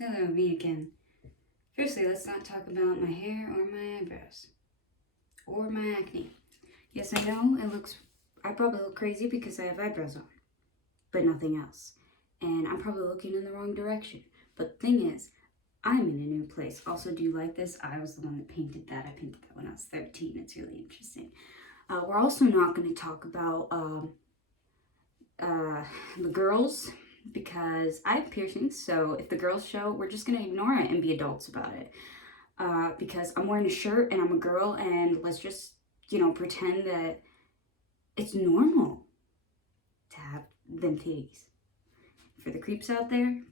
Hello, me again. Firstly, let's not talk about my hair or my eyebrows. Or my acne. Yes, I know, I probably look crazy because I have eyebrows on. But nothing else. And I'm probably looking in the wrong direction. But the thing is, I'm in a new place. Also, do you like this? I was the one that painted that. I painted that when I was 13. It's really interesting. We're also not going to talk about the girls, because I have piercings, so if the girls show, we're just gonna ignore it and be adults about it. Because I'm wearing a shirt and I'm a girl, and let's just, pretend that it's normal to have them titties. For the creeps out there,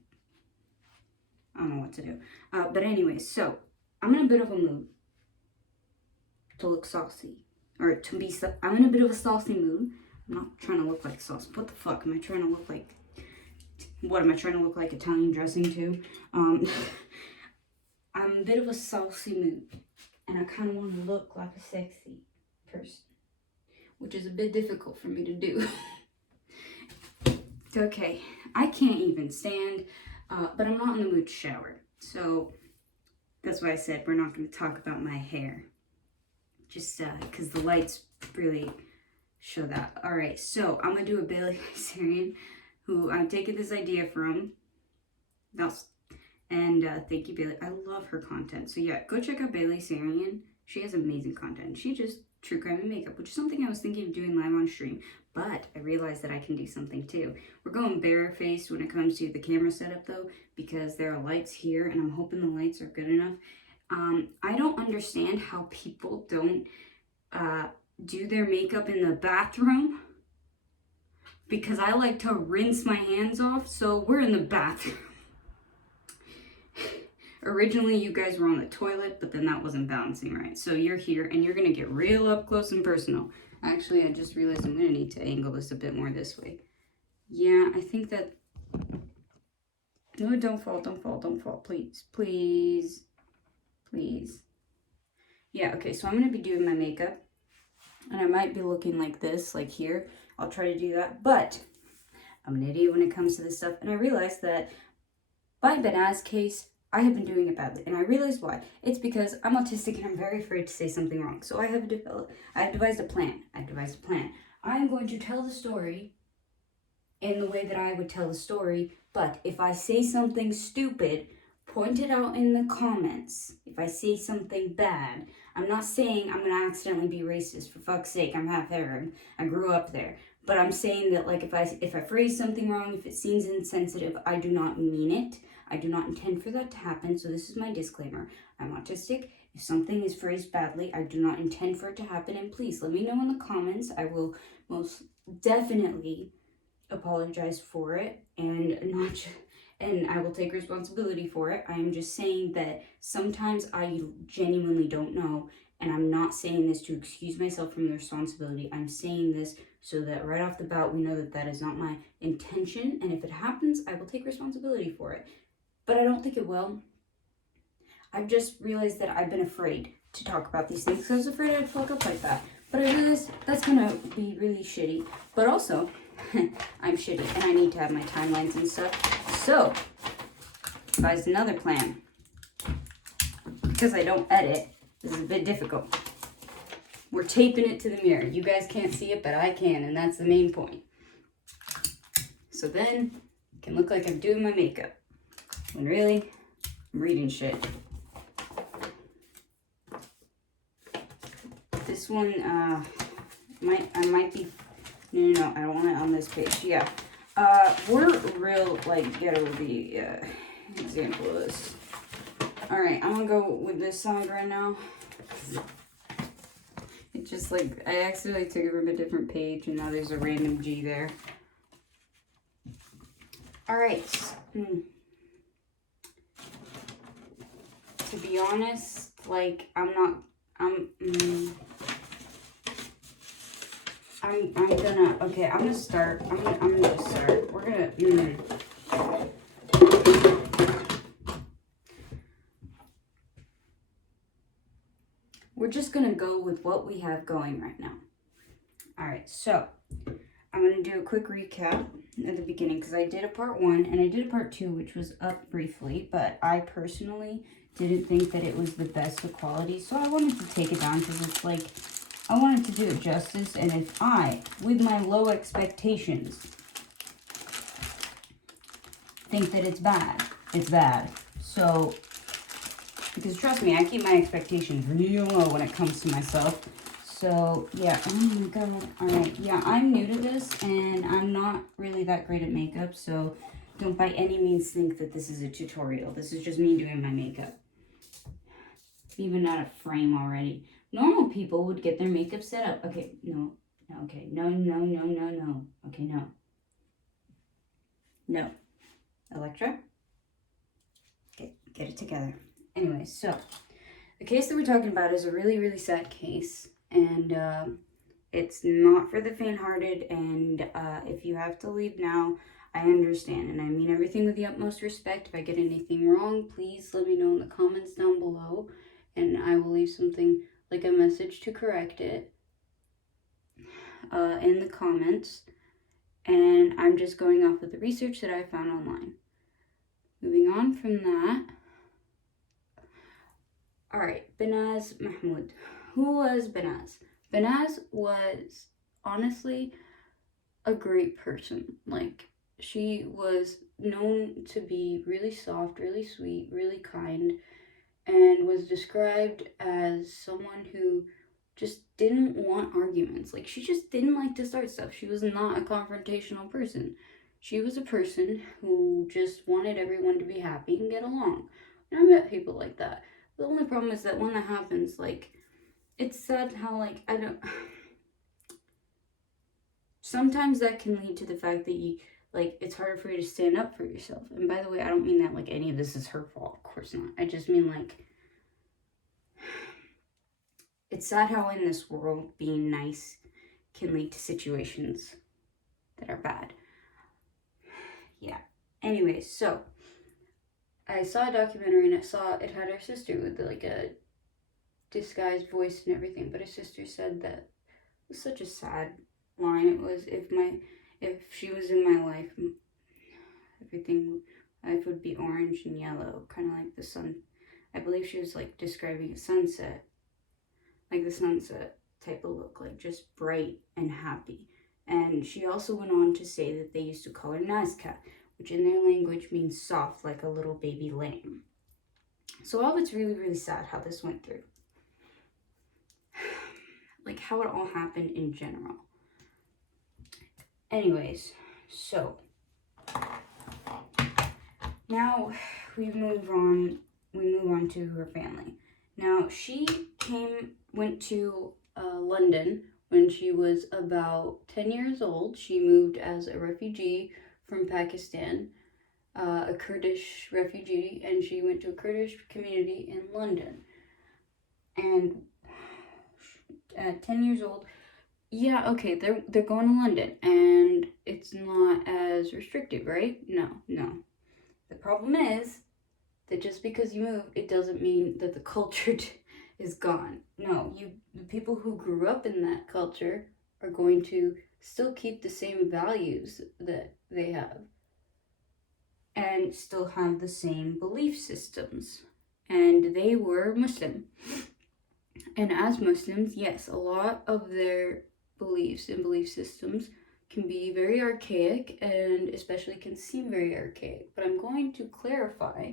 I don't know what to do. But anyways, so I'm in a bit of a mood to look saucy, or to be. I'm in a bit of a saucy mood. I'm not trying to look like sauce. What the fuck am I trying to look like? What am I trying to look like? Italian dressing too? I'm a bit of a saucy mood, and I kind of want to look like a sexy person, which is a bit difficult for me to do. It's okay. I can't even stand, but I'm not in the mood to shower. So that's why I said we're not going to talk about my hair. Just because the lights really show that. Alright, so I'm going to do a Bailey Syrian, who I'm taking this idea from. And thank you, Bailey. I love her content. So yeah, go check out Bailey Syrian. She has amazing content. She just true crime and makeup, which is something I was thinking of doing live on stream. But I realized that I can do something too. We're going barefaced when it comes to the camera setup though, because there are lights here, and I'm hoping the lights are good enough. I don't understand how people don't do their makeup in the bathroom, because I like to rinse my hands off. So we're in the bathroom. Originally, you guys were on the toilet, but then that wasn't balancing right. So you're here, and you're going to get real up close and personal. Actually, I just realized I'm going to need to angle this a bit more this way. Yeah, I think that... No, don't fall, don't fall, don't fall. Please, please, please. Yeah, okay, so I'm going to be doing my makeup. And I might be looking like this, like here. I'll try to do that. But I'm an idiot when it comes to this stuff. And I realized that by Banaz's case, I have been doing it badly, and I realized why. It's because I'm autistic and I'm very afraid to say something wrong. So I have devised a plan. I am going to tell the story in the way that I would tell the story, but if I say something stupid, point it out in the comments. If I say something bad, I'm not saying I'm gonna accidentally be racist. For fuck's sake, I'm half Arab. I grew up there. But I'm saying that, like, if I phrase something wrong, if it seems insensitive, I do not mean it. I do not intend for that to happen, so this is my disclaimer. I'm autistic. If something is phrased badly, I do not intend for it to happen, and please let me know in the comments. I will most definitely apologize for it, and I will take responsibility for it. I am just saying that sometimes I genuinely don't know, and I'm not saying this to excuse myself from the responsibility. I'm saying this so that right off the bat we know that that is not my intention, and if it happens, I will take responsibility for it. But I don't think it will. I've just realized that I've been afraid to talk about these things because I was afraid I'd fuck up like that. But I realized that's gonna be really shitty. But also, I'm shitty and I need to have my timelines and stuff. So, devised another plan. Because I don't edit, this is a bit difficult. We're taping it to the mirror. You guys can't see it, but I can, and that's the main point. So then, it can look like I'm doing my makeup. When really, I'm reading shit. This one, I might be, no, I don't want it on this page. Yeah, we're real, like, ghetto would be, example of this. Alright, I'm gonna go with this side right now. It just, like, I accidentally took it from a different page, and now there's a random G there. Alright. To be honest, like, I'm gonna, okay, I'm gonna start, I'm gonna just start, we're gonna, we're just gonna go with what we have going right now. Alright, so, I'm gonna do a quick recap. at the beginning because I did a part 1 and I did a part 2, which was up briefly, but I personally didn't think that it was the best of quality, so I wanted to take it down because it's like, I wanted to do it justice, and if I, with my low expectations, think that it's bad, it's bad. So, because trust me, I keep my expectations real low when it comes to myself. So, yeah, oh my god, alright, yeah, I'm new to this, and I'm not really that great at makeup, so don't by any means think that this is a tutorial. This is just me doing my makeup. Even out of frame already. Normal people would get their makeup set up. Okay, no, okay, no, okay, no. No. Electra? Okay, get it together. Anyway, so, the case that we're talking about is a really, really sad case, and it's not for the faint-hearted, and if you have to leave now, I understand, and I mean everything with the utmost respect. If I get anything wrong, please let me know in the comments down below, and I will leave something like a message to correct it in the comments. And I'm just going off of the research that I found online. Moving on from that. Alright, Banaz Mahmood. Who was Banaz? Banaz was honestly a great person. Like, she was known to be really soft, really sweet, really kind, and was described as someone who just didn't want arguments. Like, she just didn't like to start stuff. She was not a confrontational person. She was a person who just wanted everyone to be happy and get along. And I met people like that. The only problem is that when that happens, like, it's sad how, like, I don't... Sometimes that can lead to the fact that you, like, it's harder for you to stand up for yourself. And by the way, I don't mean that, like, any of this is her fault. Of course not. I just mean, like, it's sad how in this world being nice can lead to situations that are bad. Yeah. Anyways, so I saw a documentary and I saw it had her sister with like a disguised voice and everything, but her sister said that it was such a sad line. It was, if she was in my life, life would be orange and yellow, kind of like the sun. I believe she was like describing a sunset, like the sunset type of look, like just bright and happy. And she also went on to say that they used to call her Nazca, which in their language means soft, like a little baby lamb. So all of it's really, really sad how this went through. Like how it all happened in general. Anyways, so now we move on to her family. Now she went to London when she was about 10 years old. She moved as a refugee from Pakistan, a Kurdish refugee, and she went to a Kurdish community in London. And at 10 years old, yeah, okay, they're going to London, and it's not as restrictive, right? No. The problem is that just because you move, it doesn't mean that the culture is gone. No, the people who grew up in that culture are going to still keep the same values that they have and still have the same belief systems. And they were Muslim. And as Muslims, yes, a lot of their beliefs and belief systems can be very archaic and especially can seem very archaic. But I'm going to clarify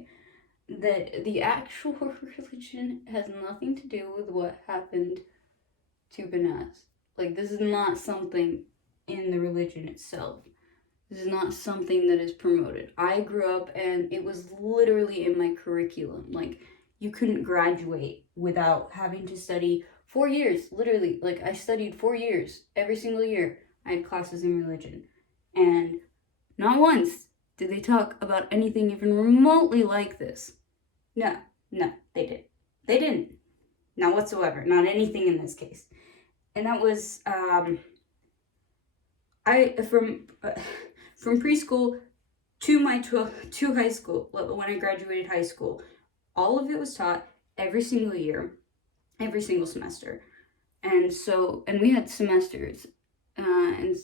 that the actual religion has nothing to do with what happened to Banaz. Like, this is not something in the religion itself. This is not something that is promoted. I grew up and it was literally in my curriculum. Like, you couldn't graduate without having to study 4 years. Literally, like, I studied 4 years. Every single year, I had classes in religion. And not once did they talk about anything even remotely like this. No, they didn't. They didn't. Not whatsoever. Not anything in this case. And that was, from preschool to high school, when I graduated high school, all of it was taught every single year, every single semester. And we had semesters, and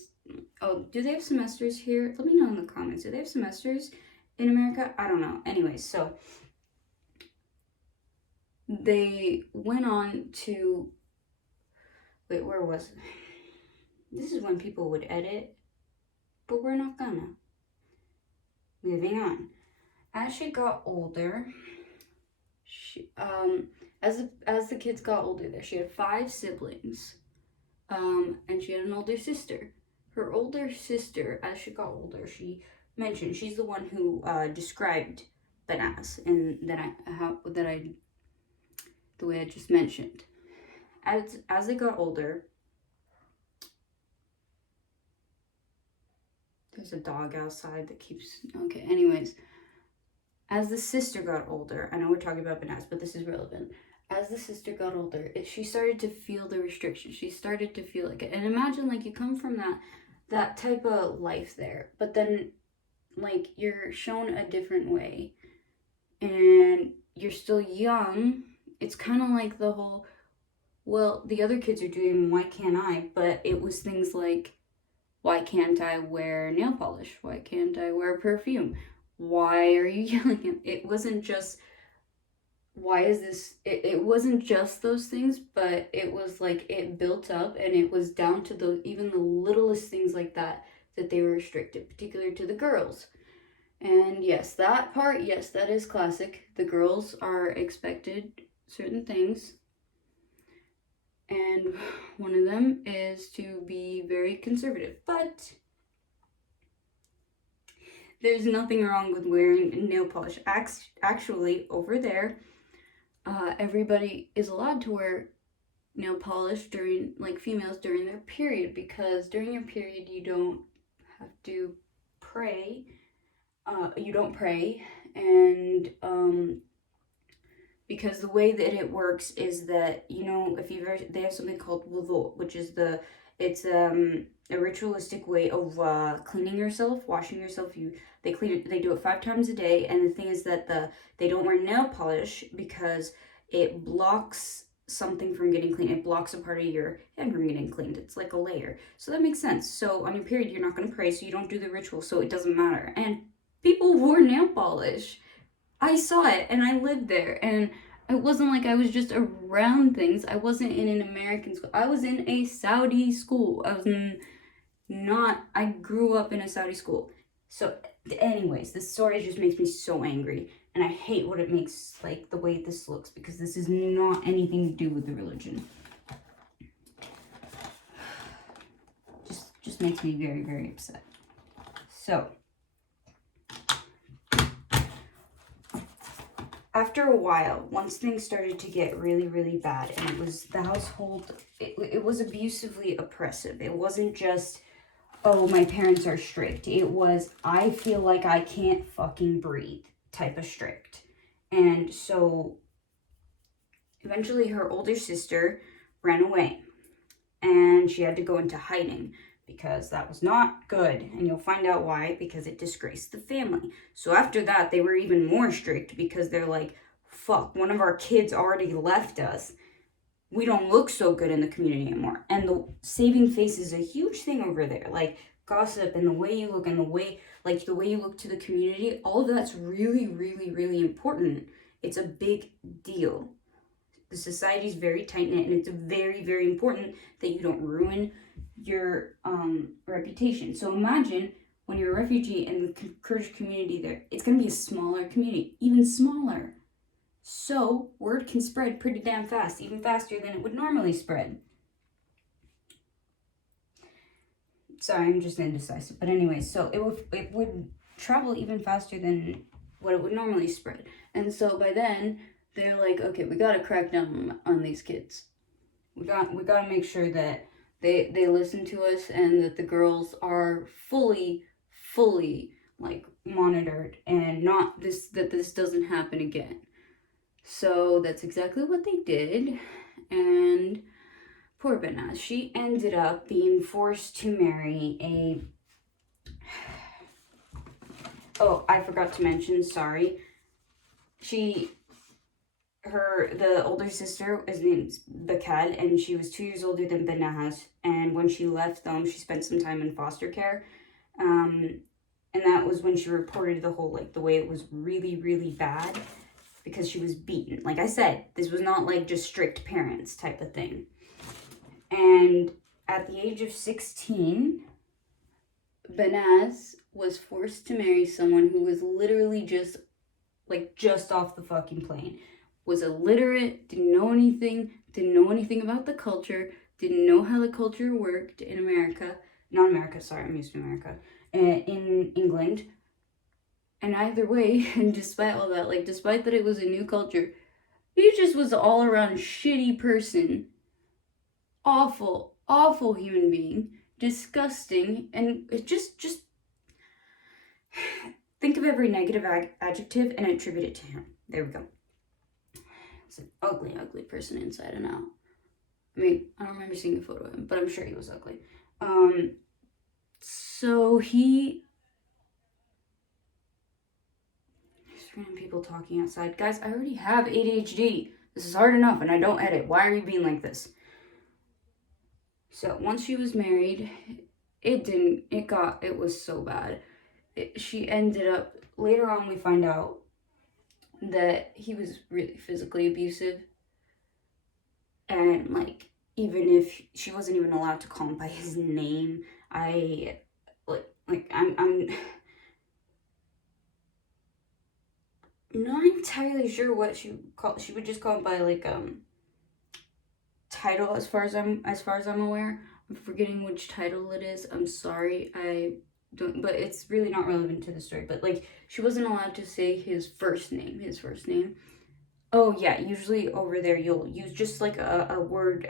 Oh, do they have semesters here? Let me know in the comments. Do they have semesters in America? I don't know. Anyways, so they went on to, wait, where was it? This is when people would edit, but we're not gonna. Moving on. As she got older, as the kids got older there, she had 5 siblings, and she had an older sister. Her older sister, as she got older, she mentioned she's the one who described Banaz, and the way I just mentioned. As they got older, there's a dog outside that keeps. Okay, anyways. As the sister got older, I know we're talking about Banaz, but this is relevant. As the sister got older, she started to feel the restrictions. She started to feel like it. And imagine, like, you come from that type of life there, but then, like, you're shown a different way, and you're still young. It's kind of like the whole, well, the other kids are doing, why can't I? But it was things like, why can't I wear nail polish? Why can't I wear perfume? Why are you yelling at me? It wasn't just, why is this, it wasn't just those things, but it was like, it built up, and it was down to even the littlest things like that they were restricted, particularly to the girls. And yes, that part, yes, that is classic. The girls are expected certain things, and one of them is to be very conservative, but there's nothing wrong with wearing nail polish. Actually, over there, everybody is allowed to wear nail polish during, like, females during their period, because during your period you don't have to pray. You don't pray, and because the way that it works is that, you know, if you've ever, they have something called wudu, which is it's a ritualistic way of cleaning yourself, washing yourself. They do it 5 times a day, and the thing is that they don't wear nail polish because it blocks something from getting clean. It blocks a part of your hand from getting cleaned. It's like a layer. So that makes sense. So on your period, you're not going to pray, so you don't do the ritual, so it doesn't matter. And people wore nail polish. I saw it, and I lived there, and it wasn't like I was just around things. I wasn't in an American school. I was in a Saudi school. I grew up in a Saudi school. So anyways, this story just makes me so angry, and I hate what it makes, like, the way this looks, because this is not anything to do with the religion. Just makes me very, very upset. So after a while, once things started to get really, really bad, and it was the household, it was abusively oppressive. It wasn't just, oh, my parents are strict. It was, I feel like I can't fucking breathe type of strict. And so eventually her older sister ran away, and she had to go into hiding, because that was not good, and you'll find out why, because it disgraced the family. So after that, they were even more strict, because they're like, fuck, one of our kids already left us. We don't look so good in the community anymore. And the saving face is a huge thing over there. Like, gossip and the way you look, and the way you look to the community, all of that's really, really, really important. It's a big deal. The society's very tight-knit, and it's very, very important that you don't ruin your reputation. So imagine when you're a refugee in the Kurdish community there, it's going to be a smaller community, even smaller. So word can spread pretty damn fast, even faster than it would normally spread. Sorry, I'm just indecisive. But anyway, so it would travel even faster than what it would normally spread. And so by then, they're like, okay, we got to crack down on these kids. We got to make sure that they listen to us, and that the girls are fully, like, monitored, and that this doesn't happen again. So that's exactly what they did. And poor Banaz, she ended up being forced to marry a... Oh, I forgot to mention, sorry. She, the older sister is named Bakal, and she was 2 years older than Banaz. And when she left them, she spent some time in foster care. Um, and that was when she reported the whole, like, the way it was really, really bad because she was beaten. Like I said, this was not like just strict parents type of thing. And at the age of 16, Banaz was forced to marry someone who was literally just off the fucking plane. Was illiterate, didn't know anything about the culture, didn't know how the culture worked in America. Not America, sorry, I'm used to America. In England. And either way, and despite all that, like, despite that it was a new culture, he just was an all around shitty person. Awful, awful human being. Disgusting. And it just think of every negative adjective and attribute it to him. There we go. It's an ugly, ugly person inside and out. I mean, I don't remember seeing a photo of him, but I'm sure he was ugly. So there's random people talking outside. Guys, I already have ADHD. This is hard enough, and I don't edit. Why are you being like this? So once she was married, it was so bad. She ended up, later on we find out that he was really physically abusive. And, like, even if she wasn't even allowed to call him by his name, I'm not entirely sure what she would just call him by, like, title as far as I'm aware. I'm forgetting which title it is. I'm sorry. I don't, but it's really not relevant to the story. But, like, she wasn't allowed to say his first name. Oh yeah, usually over there you'll use just like a word,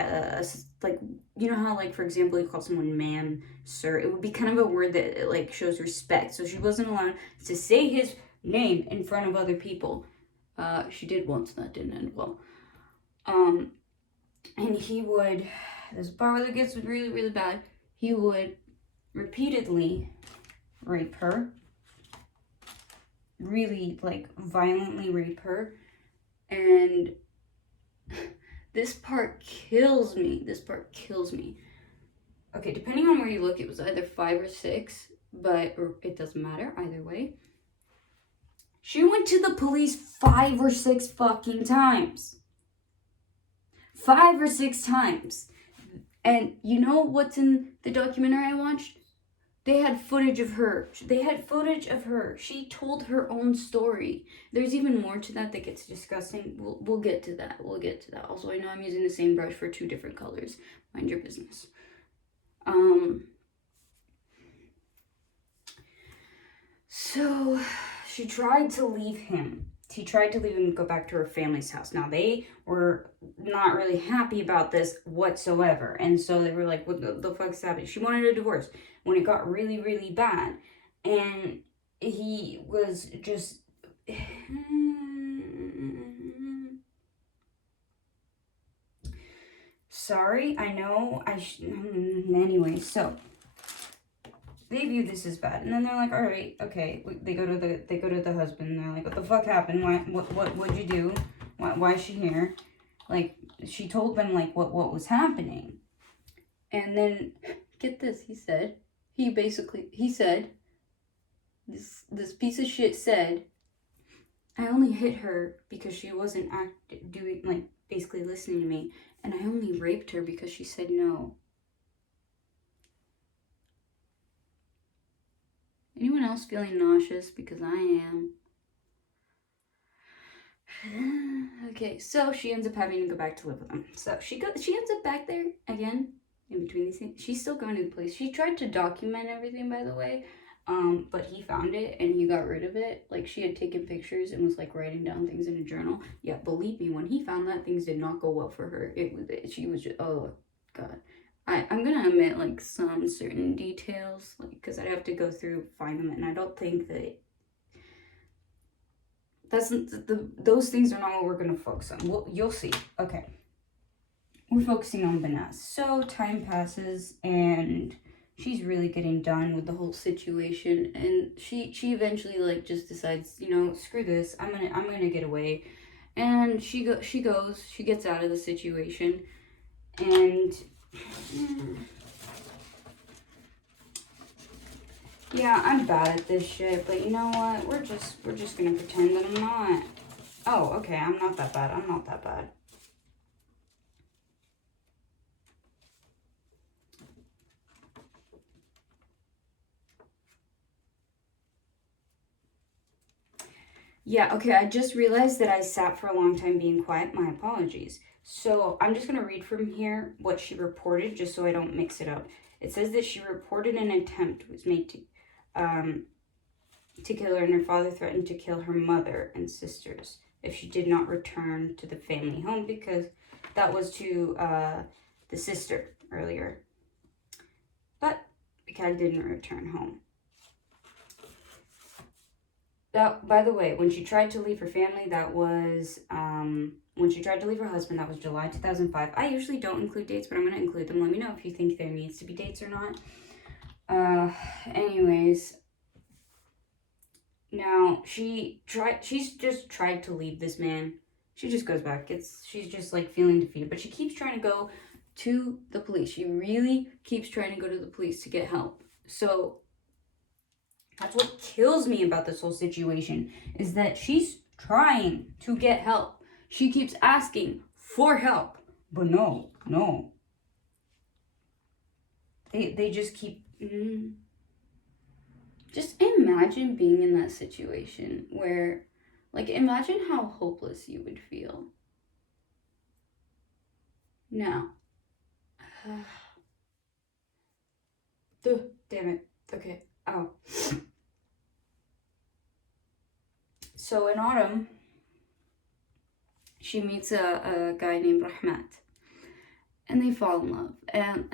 like, you know how, like, for example, you call someone ma'am, sir. It would be kind of a word that, like, shows respect. So she wasn't allowed to say his name in front of other people. She did once, that didn't end well. And he would, this part where it gets really, really bad, he would repeatedly rape her. Really, like, violently rape her. And this part kills me. Okay, depending on where you look, it was either 5 or 6, but it doesn't matter either way. She went to the police 5 or 6 fucking times. 5 or 6 times. And you know what's in the documentary I watched? They had footage of her. She told her own story. There's even more to that gets disgusting. We'll get to that. Also, I know I'm using the same brush for 2 different colors. Mind your business. So she tried to leave him. And go back to her family's house. Now, they were not really happy about this whatsoever. And so they were like, what the fuck's happening? She wanted a divorce when it got really, really bad. And he was just... Sorry, I know. Anyway, so... they view this as bad, and then they're like, all right, okay. They go to the husband, and they're like, what the fuck happened? What'd you do? Why is she here? Like, she told them, like, what was happening. And then, get this, he said, this piece of shit said, I only hit her because she wasn't basically listening to me, and I only raped her because she said no. Anyone else feeling nauseous? Because I am. Okay, so she ends up having to go back to live with him. So she ends up back there again, in between these things. She's still going to the police. She tried to document everything, by the way, but he found it and he got rid of it. Like, she had taken pictures and was, like, writing down things in a journal. Yeah, believe me, when he found that, things did not go well for her. She was just, oh god. I'm gonna omit, like, some certain details, like, because I'd have to go through, find them, and I don't think that those things are not what we're gonna focus on. You'll see. Okay, we're focusing on Banaz. So time passes, and she's really getting done with the whole situation, and she eventually, like, just decides, you know, screw this. I'm gonna get away. And she gets out of the situation, and yeah, I'm bad at this shit, but you know what? We're just gonna pretend that I'm not. Oh, okay, I'm not that bad. I'm not that bad. Yeah, okay, I just realized that I sat for a long time being quiet. My apologies. So I'm just going to read from here what she reported, just so I don't mix it up. It says that she reported an attempt was made to kill her, and her father threatened to kill her mother and sisters if she did not return to the family home, because that was to the sister earlier. But Mikhail didn't return home. That, by the way, when she tried to leave her family, that was, when she tried to leave her husband, that was July 2005. I usually don't include dates, but I'm going to include them. Let me know if you think there needs to be dates or not. Anyways, now she's just tried to leave this man. She just goes back. She's just like feeling defeated, but she keeps trying to go to the police. She really keeps trying to go to the police to get help. So that's what kills me about this whole situation, is that she's trying to get help. She keeps asking for help, but no. They just keep. Just imagine being in that situation where, like, imagine how hopeless you would feel. Now, damn it. Okay. Oh. So in autumn, she meets a guy named Rahmat, and they fall in love, and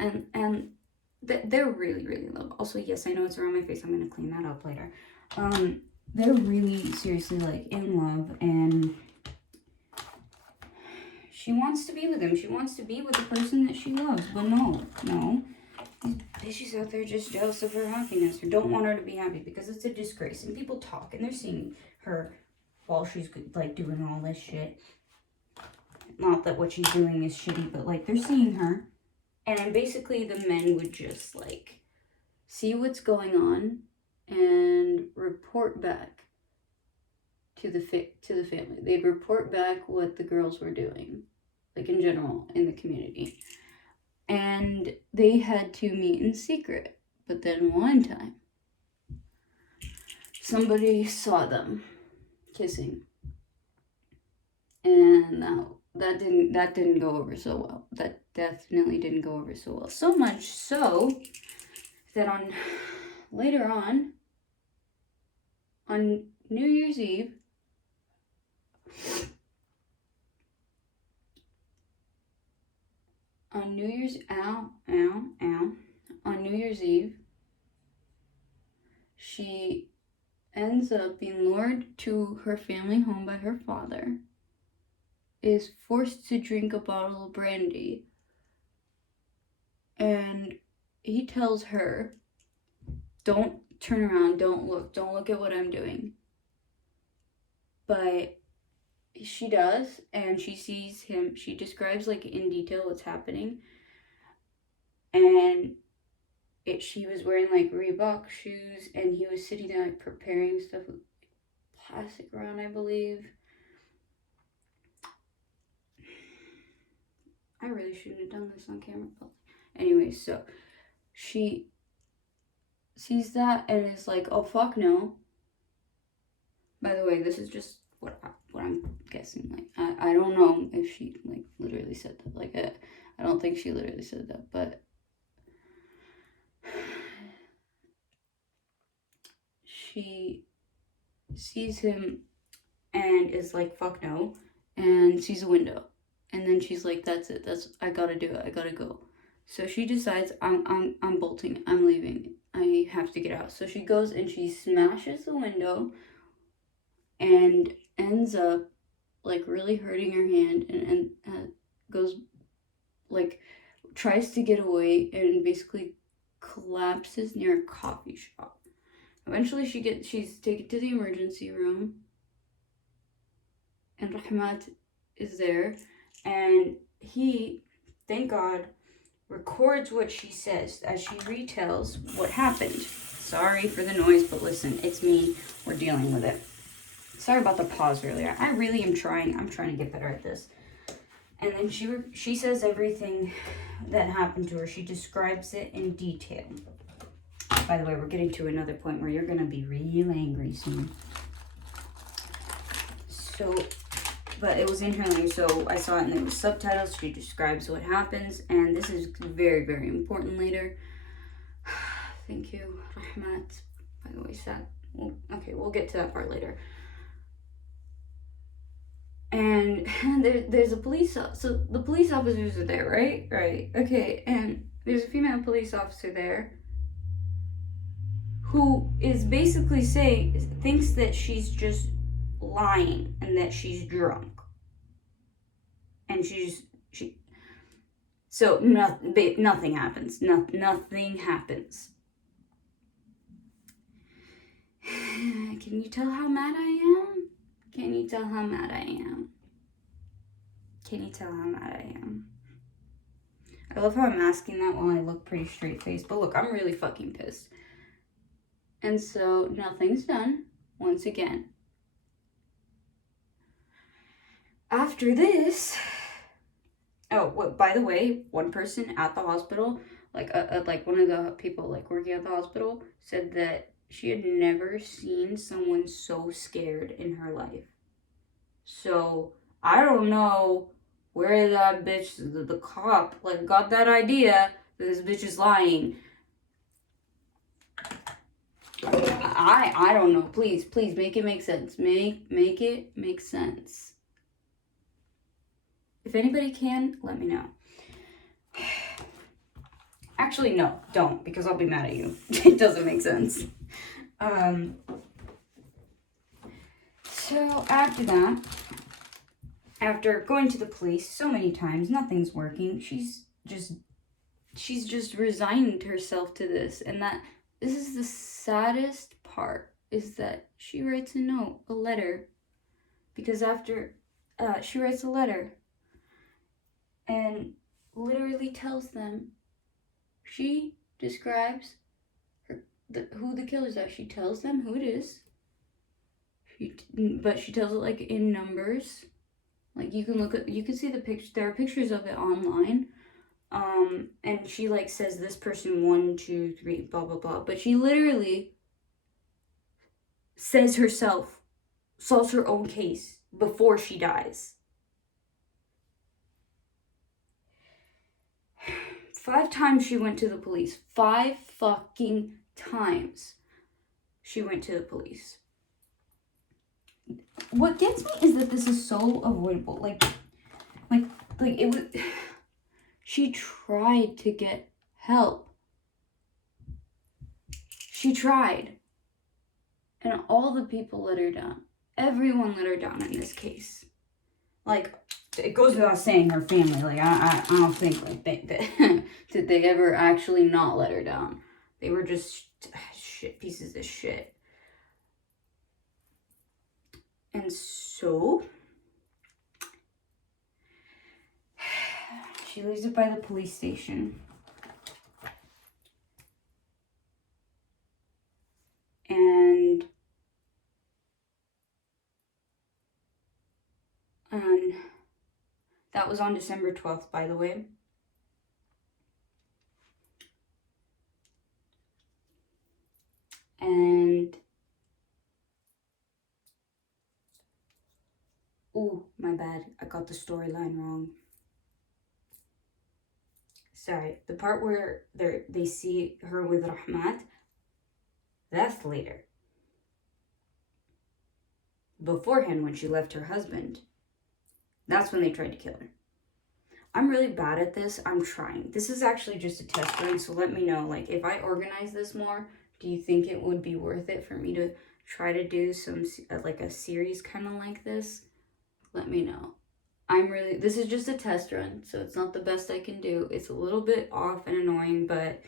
they're really, really in love. Also, yes, I know it's around my face. I'm gonna clean that up later. They're really seriously like in love, and she wants to be with him. She wants to be with the person that she loves, but no. These bitches out there just jealous of her happiness, or don't want her to be happy, because it's a disgrace. And people talk, and they're seeing her while she's like doing all this shit. Not that what she's doing is shitty, but like they're seeing her, and basically the men would just like see what's going on and report back to the family. They'd report back what the girls were doing, like in general in the community. And they had to meet in secret. But then one time, somebody saw them kissing, and that didn't go over so well. That definitely didn't go over so well. So much so that later on New Year's Eve, on New Year's Eve, she ends up being lured to her family home by her father, is forced to drink a bottle of brandy, and he tells her, don't turn around, don't look at what I'm doing. But she does, and she sees him. She describes like in detail what's happening, and she was wearing like Reebok shoes, and he was sitting there like preparing stuff with plastic around, I believe. I really shouldn't have done this on camera, but anyway, so she sees that and is like, oh fuck no. By the way, this is just what I'm guessing. Like, I don't know if she like literally said that. Like, I don't think she literally said that, but she sees him and is like, fuck no, and sees a window, and then she's like, that's it, I gotta do it, I gotta go. So she decides, I'm bolting, I'm leaving, I have to get out. So she goes and she smashes the window and ends up like really hurting her hand, and goes like tries to get away and basically collapses near a coffee shop. Eventually she's taken to the emergency room, and Rahmat is there, and he, thank God, records what she says as she retells what happened. Sorry for the noise, but listen, it's me. We're dealing with it. Sorry about the pause earlier. I really am trying. I'm trying to get better at this. And then she says everything that happened to her. She describes it in detail. By the way, we're getting to another point where you're going to be real angry soon. So, but it was in her language, so I saw it and there was subtitles. She describes what happens, and this is very, very important later. Thank you, Rahmat. By the way, sad. Well, okay, we'll get to that part later. And there's a police, so the police officers are there, right? Right, okay, and there's a female police officer there who is basically thinks that she's just lying and that she's drunk. And so nothing happens. Nothing happens. Can you tell how mad I am? Can you tell how mad I am? Can you tell how mad I am? I love how I'm asking that while I look pretty straight-faced. But look, I'm really fucking pissed. And so nothing's done once again. After this, by the way, one person at the hospital, like one of the people like working at the hospital, said that she had never seen someone so scared in her life. So I don't know where that bitch, the cop, like got that idea that this bitch is lying. I don't know. Please make it make sense. Make it make sense. If anybody can, let me know. Actually, no, don't, because I'll be mad at you. It doesn't make sense. So after that, after going to the police so many times, nothing's working. She's just resigned herself to this, and this is the saddest part, is that she writes a letter, because after she writes a letter and literally tells them, she describes who the killers are. She tells them who it is, but she tells it like in numbers. Like you can see the picture. There are pictures of it online. And she like says this person 1, 2, 3, blah blah blah. But she literally says herself, solves her own case before she dies. 5 times she went to the police. 5 fucking times she went to the police. What gets me is that this is so avoidable. Like it was. She tried to get help. She tried. And all the people let her down. Everyone let her down in this case. Like, it goes without saying, her family, like, I don't think, like, did they ever actually not let her down. They were just pieces of shit. And so, she leaves it by the police station. And that was on December 12th, by the way. And oh, my bad. I got the storyline wrong. Sorry, the part where they see her with Rahmat, that's later. Beforehand, when she left her husband, that's when they tried to kill her. I'm really bad at this. I'm trying. This is actually just a test run, so let me know. Like, if I organize this more, do you think it would be worth it for me to try to do some, like a series kind of like this? Let me know. This is just a test run, so it's not the best I can do. It's a little bit off and annoying, but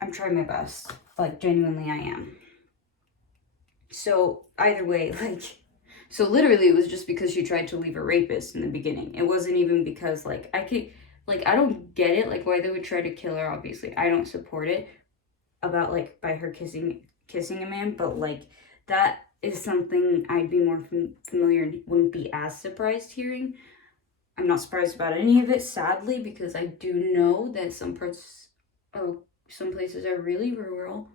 I'm trying my best. Like, genuinely I am. So, either way, like, So literally it was just because she tried to leave a rapist in the beginning. It wasn't even because, like, I don't get it, like, why they would try to kill her. Obviously I don't support it, about, like, by her kissing a man, but, like, that is something I'd be more familiar and wouldn't be as surprised hearing. I'm not surprised about any of it, sadly, because I do know that some places are really rural,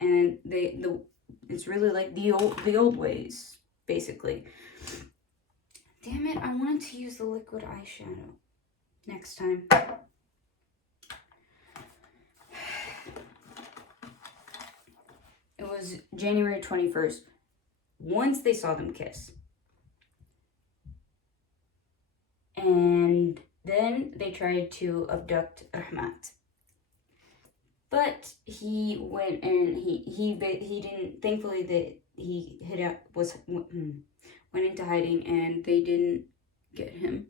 and it's really like the old ways, basically. Damn it! I wanted to use the liquid eyeshadow next time. It was January 21st. Once they saw them kiss. And then they tried to abduct Ahmad. But he went and he didn't, thankfully that he went into hiding and they didn't get him.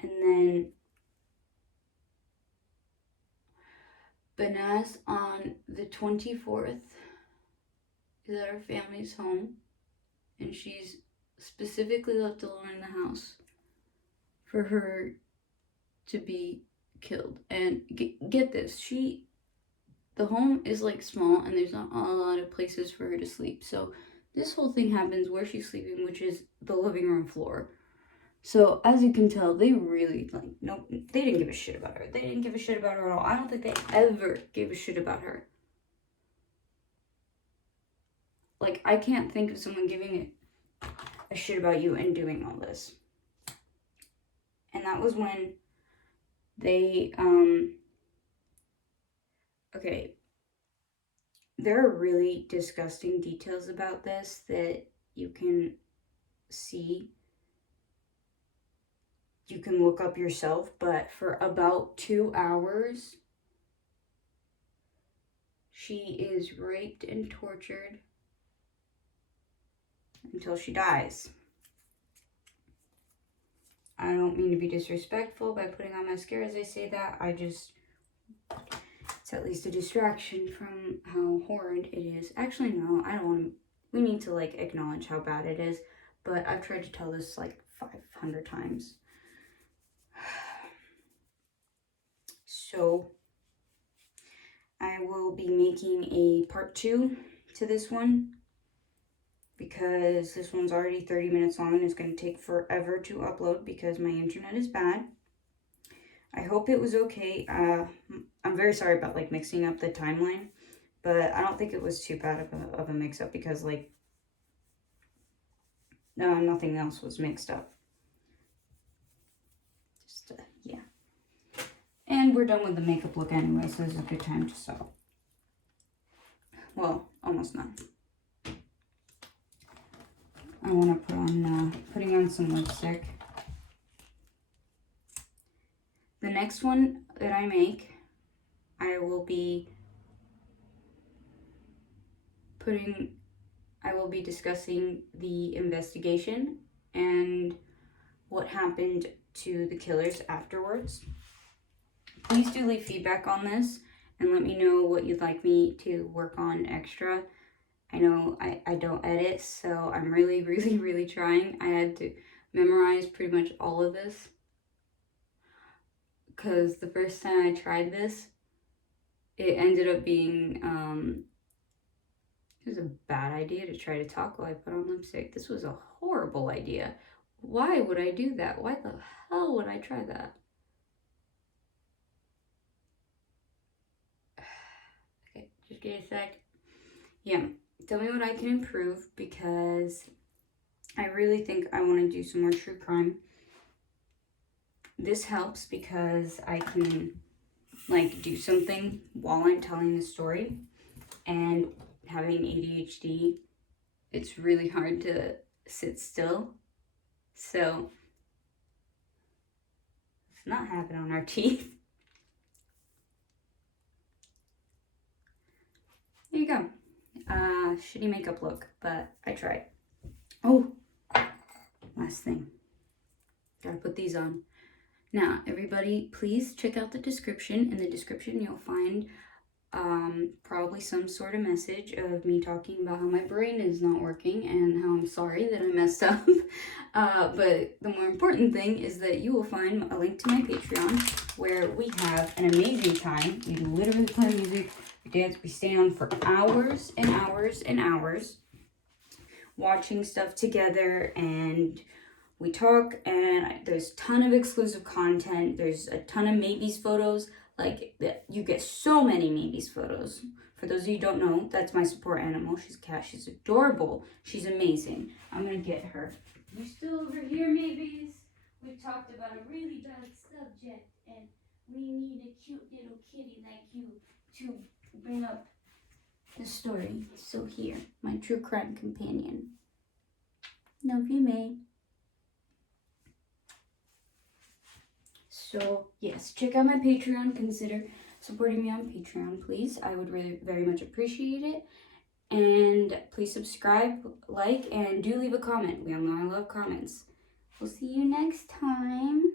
And then Banaz on the 24th is at her family's home, and she's specifically left alone in the house for her to be killed. And get this, the home is like small and there's not a lot of places for her to sleep. So this whole thing happens where she's sleeping, which is the living room floor. So as you can tell, they really, like, no, they didn't give a shit about her. They didn't give a shit about her at all. I don't think they ever gave a shit about her. Like, I can't think of someone giving a shit about you and doing all this. And that was when they, okay, there are really disgusting details about this that you can see. You can look up yourself, but for about 2 hours, she is raped and tortured until she dies. I don't mean to be disrespectful by putting on mascara as I say that. It's at least a distraction from how horrid it is. Actually, no, I don't want to. We need to, like, acknowledge how bad it is, but I've tried to tell this like 500 times. So I will be making a part 2 to this one, because this one's already 30 minutes long and it's going to take forever to upload because my internet is bad. I hope it was okay. I'm very sorry about, like, mixing up the timeline, but I don't think it was too bad of a mix-up because, like, nothing else was mixed up. Just, yeah. And we're done with the makeup look anyway, so this is a good time to stop. Well, almost done. I want to putting on some lipstick. The next one that I make, I will be discussing the investigation and what happened to the killers afterwards. Please do leave feedback on this and let me know what you'd like me to work on extra. I know I don't edit, so I'm really, really, really trying. I had to memorize pretty much all of this, because the first time I tried this, it ended up being, it was a bad idea to try to talk while I put on lipstick. This was a horrible idea. Why would I do that? Why the hell would I try that? Okay, just give me a sec. Yeah, tell me what I can improve, because I really think I want to do some more true crime. This helps because I can, like, do something while I'm telling the story. And having ADHD, it's really hard to sit still. So let's not have it on our teeth. There you go. Shitty makeup look, but I tried. Oh, last thing. Gotta put these on. Now, everybody, please check out the description. In the description, you'll find probably some sort of message of me talking about how my brain is not working and how I'm sorry that I messed up. But the more important thing is that you will find a link to my Patreon where we have an amazing time. We literally play music, we dance, we stay on for hours and hours and hours watching stuff together, and we talk, and there's a ton of exclusive content. There's a ton of maybes photos. Like, you get so many maybes photos. For those of you who don't know, that's my support animal. She's a cat. She's adorable. She's amazing. I'm gonna get her. You still over here, maybes? We've talked about a really dark subject, and we need a cute little kitty like you to bring up the story. So here, my true crime companion. Love you, May. So yes, check out my Patreon. Consider supporting me on Patreon, please. I would really very much appreciate it. And please subscribe, like, and do leave a comment. We all know I love comments. We'll see you next time.